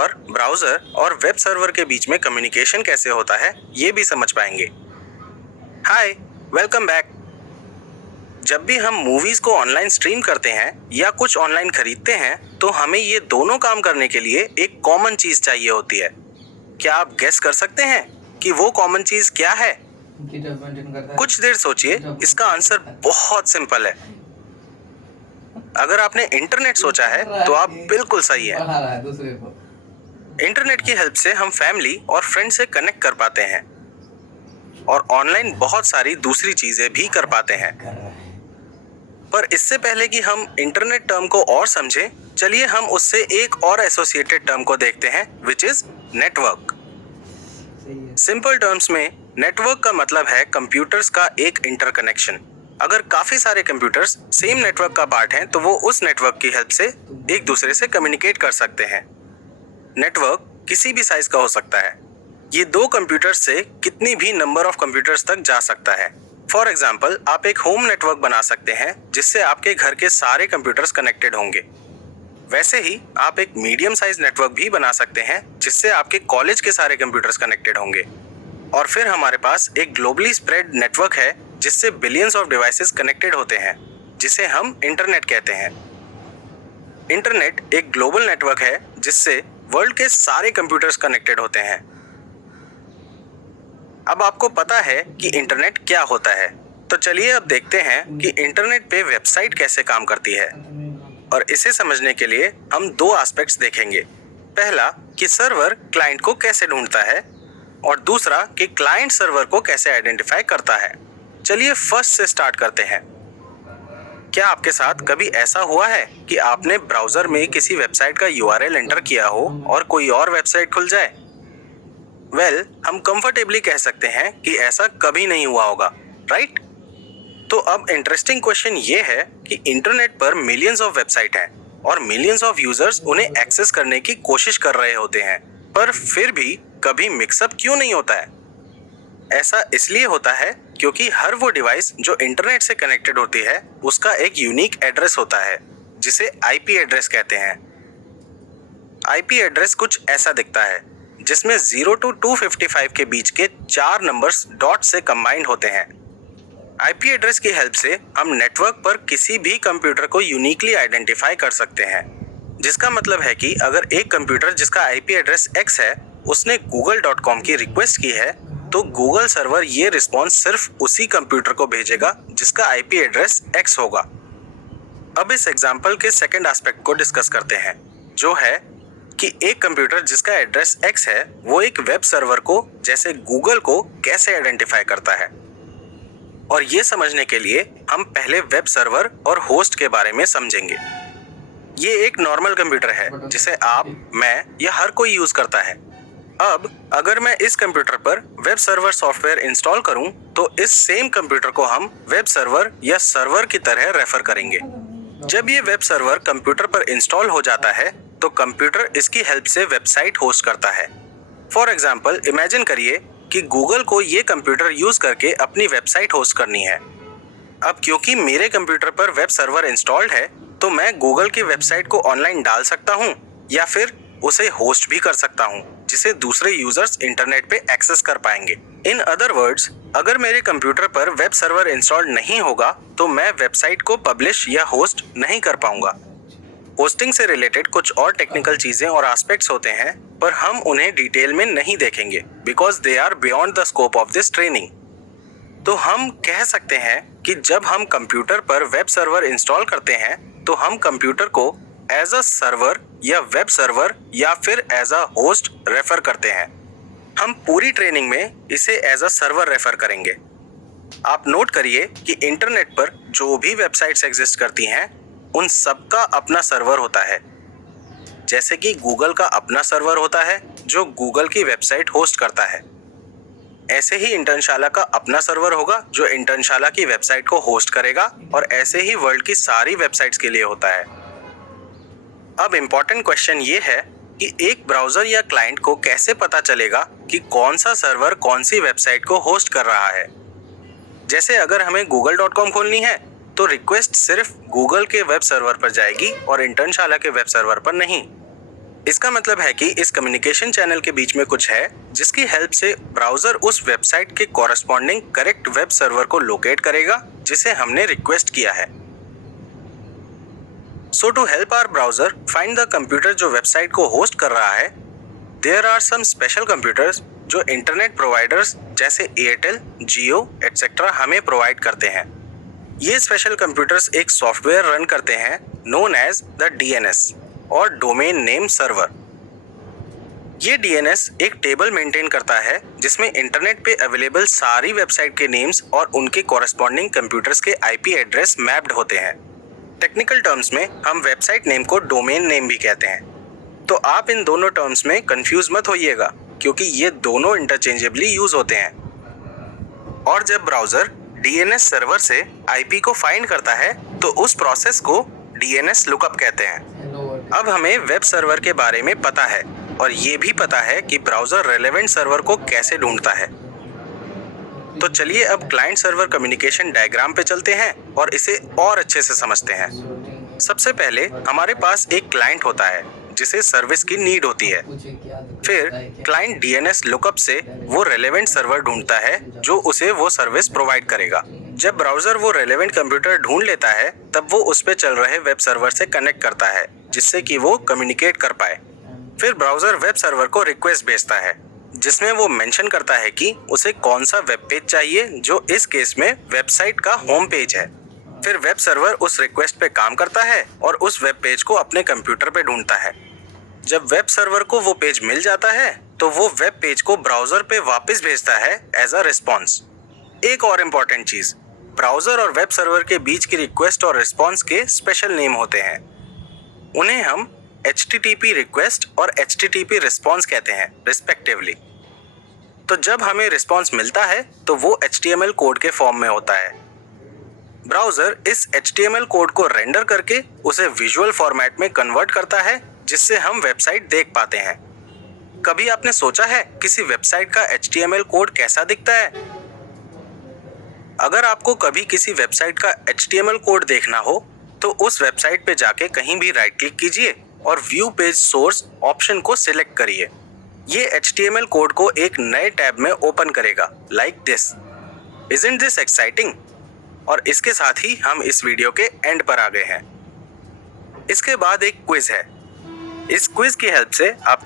और ब्राउजर और web server के बीच में कम्युनिकेशन कैसे होता है ये भी समझ पाएंगे। हाय, वेलकम बैक। जब भी हम मूवीज को ऑनलाइन स्ट्रीम करते हैं या कुछ ऑनलाइन खरीदते हैं तो हमें ये दोनों काम करने के लिए एक कॉमन चीज चाहिए होती है। क्या आप गेस कर सकते हैं कि वो कॉमन चीज क्या है? कुछ देर सोचिए, इसका आंसर बहुत सिंपल है। अगर आपने इंटरनेट सोचा है तो आप बिल्कुल सही हैं। इंटरनेट की हेल्प से हम फैमिली और फ्रेंड से कनेक्ट कर पाते हैं और ऑनलाइन बहुत सारी दूसरी चीजें भी कर पाते हैं। पर इससे पहले कि हम इंटरनेट टर्म को और समझें, चलिए हम उससे एक और एसोसिएटेड टर्म को देखते हैं, which is network. Simple terms में नेटवर्क का मतलब है कंप्यूटर्स का एक इंटरकनेक्शन। अगर काफी सारे कंप्यूटर्स सेम नेटवर्क का पार्ट हैं तो वो उस नेटवर्क की हेल्प से एक दूसरे से कम्युनिकेट कर सकते हैं। नेटवर्क किसी भी साइज का हो सकता है। ये दो कंप्यूटर्स से कितनी भी नंबर ऑफ कंप्यूटर्स तक जा सकता है। फॉर एग्जाम्पल, आप एक होम नेटवर्क बना सकते हैं जिससे आपके घर के सारे कंप्यूटर्स कनेक्टेड होंगे। वैसे ही आप एक मीडियम साइज नेटवर्क भी बना सकते हैं जिससे आपके कॉलेज के सारे कंप्यूटर्स कनेक्टेड होंगे। और फिर हमारे पास एक ग्लोबली स्प्रेड नेटवर्क है जिससे बिलियंस ऑफ डिवाइसेस कनेक्टेड होते हैं, जिसे हम इंटरनेट कहते हैं। इंटरनेट एक ग्लोबल नेटवर्क है जिससे वर्ल्ड के सारे कंप्यूटर्स कनेक्टेड होते हैं। अब आपको पता है कि इंटरनेट क्या होता है, तो चलिए अब देखते हैं कि इंटरनेट पे वेबसाइट कैसे काम करती है। और इसे समझने के लिए हम दो एस्पेक्ट्स देखेंगे। पहला कि सर्वर क्लाइंट को कैसे ढूंढता है और दूसरा कि क्लाइंट सर्वर को कैसे आइडेंटिफाई करता है। चलिए फर्स्ट से स्टार्ट करते हैं। क्या आपके साथ कभी ऐसा हुआ है कि आपने ब्राउजर में किसी वेबसाइट का यूआरएल एंटर किया हो और कोई और वेबसाइट खुल जाए? वेल, हम कंफर्टेबली कह सकते हैं कि ऐसा कभी नहीं हुआ होगा, राइट? तो अब इंटरेस्टिंग क्वेश्चन ये है कि इंटरनेट पर मिलियंस ऑफ वेबसाइट हैं और मिलियंस ऑफ यूजर्स उन्हें एक्सेस करने की कोशिश कर रहे होते हैं, पर फिर भी कभी मिक्सअप क्यों नहीं होता है? ऐसा इसलिए होता है क्योंकि हर वो डिवाइस जो इंटरनेट से कनेक्टेड होती है उसका एक यूनिक एड्रेस होता है जिसे आईपी एड्रेस कहते हैं। आईपी एड्रेस कुछ ऐसा दिखता है जिसमें 0 to 255 के बीच के 4 नंबर्स डॉट से कंबाइंड होते हैं। आईपी एड्रेस की हेल्प से हम नेटवर्क पर किसी भी कंप्यूटर को यूनिकली आइडेंटिफाई कर सकते हैं, जिसका मतलब है कि अगर एक कंप्यूटर जिसका आईपी एड्रेस X है उसने google.com की रिक्वेस्ट की है तो गूगल सर्वर ये रिस्पॉन्स सिर्फ उसी कंप्यूटर को भेजेगा जिसका आईपी एड्रेस X होगा। अब इस एग्जांपल के सेकंड एस्पेक्ट को डिस्कस करते हैं, जो है कि एक कंप्यूटर जिसका एड्रेस X है वो एक वेब सर्वर को जैसे गूगल को कैसे आइडेंटिफाई करता है। और ये समझने के लिए हम पहले वेब सर्वर और होस्ट के बारे में समझेंगे। ये एक नॉर्मल कंप्यूटर है जिसे आप, मैं या हर कोई यूज करता है। अब अगर मैं इस कंप्यूटर पर वेब सर्वर सॉफ्टवेयर इंस्टॉल करूं तो इस सेम कंप्यूटर को हम वेब सर्वर या सर्वर की तरह रेफर करेंगे। जब ये वेब सर्वर कंप्यूटर पर इंस्टॉल हो जाता है तो कंप्यूटर इसकी हेल्प से वेबसाइट होस्ट करता है। फॉर एग्जाम्पल, इमेजिन करिए कि गूगल को ये कंप्यूटर यूज करके अपनी वेबसाइट होस्ट करनी है। अब क्योंकि मेरे कंप्यूटर पर वेब सर्वर इंस्टॉल्ड है तो मैं गूगल की वेबसाइट को ऑनलाइन डाल सकता हूँ या फिर उसे होस्ट भी कर सकता हूँ जिसे दूसरे यूजर्स इंटरनेट पे एक्सेस कर पाएंगे। इन अदर वर्ड्स, अगर मेरे कंप्यूटर पर वेब सर्वर इंस्टॉल्ड नहीं होगा तो मैं वेबसाइट को पब्लिश या होस्ट नहीं कर पाऊंगा। होस्टिंग से रिलेटेड कुछ और टेक्निकल चीजें और एस्पेक्ट्स होते हैं, पर हम उन्हें डिटेल में नहीं देखेंगे because they are beyond the scope of this training. तो हम कह सकते हैं कि जब हम कंप्यूटर पर वेब सर्वर इंस्टॉल करते हैं तो हम कंप्यूटर को एज अ सर्वर या वेब सर्वर या फिर एज अ होस्ट रेफर करते हैं। हम पूरी ट्रेनिंग में इसे एज अ सर्वर रेफर करेंगे। आप नोट करिए कि इंटरनेट पर जो भी वेबसाइट्स एग्जिस्ट करती हैं उन सबका अपना सर्वर होता है। जैसे कि गूगल का अपना सर्वर होता है जो गूगल की वेबसाइट होस्ट करता है, ऐसे ही इंटर्नशाला का अपना सर्वर होगा जो इंटर्नशाला की वेबसाइट को होस्ट करेगा और ऐसे ही वर्ल्ड की सारी वेबसाइट्स के लिए होता है। अब इम्पोर्टेंट क्वेश्चन ये है कि एक ब्राउजर या क्लाइंट को कैसे पता चलेगा कि कौन सा सर्वर कौन सी वेबसाइट को होस्ट कर रहा है। जैसे अगर हमें google.com खोलनी है तो रिक्वेस्ट सिर्फ गूगल के वेब सर्वर पर जाएगी और इंटर्नशाला के वेब सर्वर पर नहीं। इसका मतलब है कि इस कम्युनिकेशन चैनल के बीच में कुछ है जिसकी हेल्प से ब्राउजर उस वेबसाइट के कॉरेस्पॉन्डिंग करेक्ट वेब सर्वर को लोकेट करेगा जिसे हमने रिक्वेस्ट किया है। So to help our browser find the computer जो वेबसाइट को होस्ट कर रहा है, there are some special computers जो इंटरनेट प्रोवाइडर्स जैसे एयरटेल, जियो एटसेट्रा हमें प्रोवाइड करते हैं। ये स्पेशल कंप्यूटर्स एक सॉफ्टवेयर रन करते हैं नोन एज द DNS और डोमेन नेम सर्वर। ये DNS एक टेबल मेंटेन करता है जिसमें इंटरनेट पे अवेलेबल सारी वेबसाइट के नेम्स और उनके कॉरेस्पॉन्डिंग कंप्यूटर्स के IP एड्रेस मैप्ड होते हैं। टेक्निकल टर्म्स में हम वेबसाइट नेम को डोमेन नेम भी कहते हैं। तो आप इन दोनों टर्म्स में कंफ्यूज मत होइएगा क्योंकि ये दोनों इंटरचेंजेबली यूज होते हैं। और जब ब्राउजर DNS सर्वर से IP को फाइंड करता है तो उस प्रोसेस को DNS लुकअप कहते हैं। अब हमें वेब सर्वर के बारे में पता है और ये भी पता है कि ब्राउजर रेलेवेंट सर्वर को कैसे ढूंढता है। तो चलिए अब क्लाइंट सर्वर कम्युनिकेशन डायग्राम पे चलते हैं और इसे और अच्छे से समझते हैं। सबसे पहले हमारे पास एक क्लाइंट होता है जिसे सर्विस की नीड होती है। फिर क्लाइंट DNS लुकअप से वो रेलेवेंट सर्वर ढूंढता है जो उसे वो सर्विस प्रोवाइड करेगा। जब ब्राउजर वो रेलेवेंट कंप्यूटर ढूंढ लेता है तब वो उस पे चल रहे वेब सर्वर से कनेक्ट करता है जिससे कि वो कम्युनिकेट कर पाए। फिर ब्राउजर वेब सर्वर को रिक्वेस्ट भेजता है जिसमें वो मेंशन करता है कि उसे कौन सा वेब पेज चाहिए जो इस केस में वेबसाइट का होम पेज है। फिर वेब सर्वर उस रिक्वेस्ट पे काम करता है और उस वेब पेज को अपने कंप्यूटर पे ढूंढता है। जब वेब सर्वर को वो पेज मिल जाता है तो वो वेब पेज को ब्राउजर पे वापस भेजता है एज अ रिस्पॉन्स। एक और इम्पॉर्टेंट चीज, ब्राउजर और वेब सर्वर के बीच की रिक्वेस्ट और रिस्पॉन्स के स्पेशल नेम होते हैं। उन्हें हम HTTP रिक्वेस्ट और HTTP रिस्पॉन्स कहते हैं रिस्पेक्टिवली। तो जब हमें रिस्पॉन्स मिलता है तो वो HTML कोड के फॉर्म में होता है। ब्राउजर इस HTML कोड को रेंडर करके उसे विजुअल फॉर्मेट में कन्वर्ट करता है जिससे हम वेबसाइट देख पाते हैं। कभी आपने सोचा है किसी वेबसाइट का HTML कोड कैसा दिखता है? अगर आपको कभी किसी वेबसाइट का HTML कोड देखना हो तो उस वेबसाइट पे जाके कहीं भी राइट क्लिक कीजिए और व्यू पेज सोर्स ऑप्शन को सिलेक्ट करिए। ये HTML कोड को एक नए टैब में ओपन करेगा like this. Isn't this exciting? और इसके साथ ही हम इस वीडियो के एंड पर आ गए हैं। इसके बाद एक क्विज है। इस क्विज की हेल्प से आप